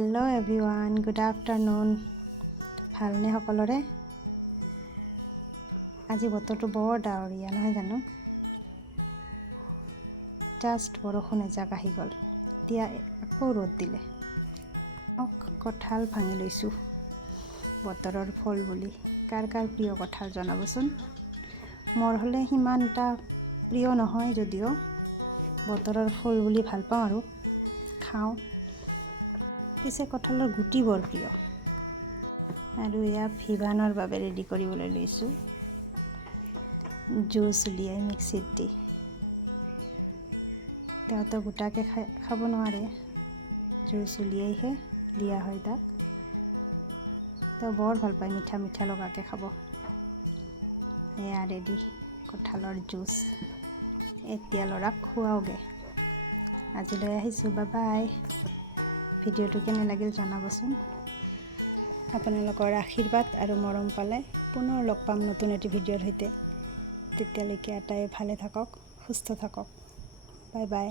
Hello everyone, good afternoon. ভালনে সকলোৰে? আজি বতৰটো বৰ ডাৱৰীয়া নহয় জানো? জাষ্ট বৰষুণ এজাক আহি গ'ল, এতিয়া আকৌ ৰ'দ দিলে। কঁঠাল ভাঙি লৈছোঁ বতৰৰ ফল বুলি। কাৰ কাৰ প্ৰিয় কঁঠাল জনাবচোন। মোৰ হ'লে সিমান এটা প্ৰিয় নহয়, যদিও বতৰৰ ফল বুলি ভাল পাওঁ আৰু খাওঁ। পিছে কঁঠালৰ গুটি বৰ প্ৰিয়। আৰু এয়া ভিভানৰ বাবে ৰেডি কৰিবলৈ লৈছোঁ। জুচ উলিয়াই মিক্সিত দি। তেওঁতো গোটাকৈ খাব নোৱাৰে, জুচ উলিয়াইহে দিয়া হয় তাক। তেওঁ বৰ ভাল পায় মিঠা মিঠা লগাকৈ খাব। এয়া ৰেডি কঁঠালৰ জুচ। এতিয়া ল'ৰাক খুৱাওঁগৈ। আজিলৈ আহিছোঁ, বাই। ভিডিঅ'টো কেনে লাগিল জনাবচোন। আপোনালোকৰ আশীৰ্বাদ আৰু মৰম পালে পুনৰ লগ পাম নতুন এটি ভিডিঅ'ৰ সৈতে। তেতিয়ালৈকে আটাই ভালে থাকক, সুস্থ থাকক। Bye bye.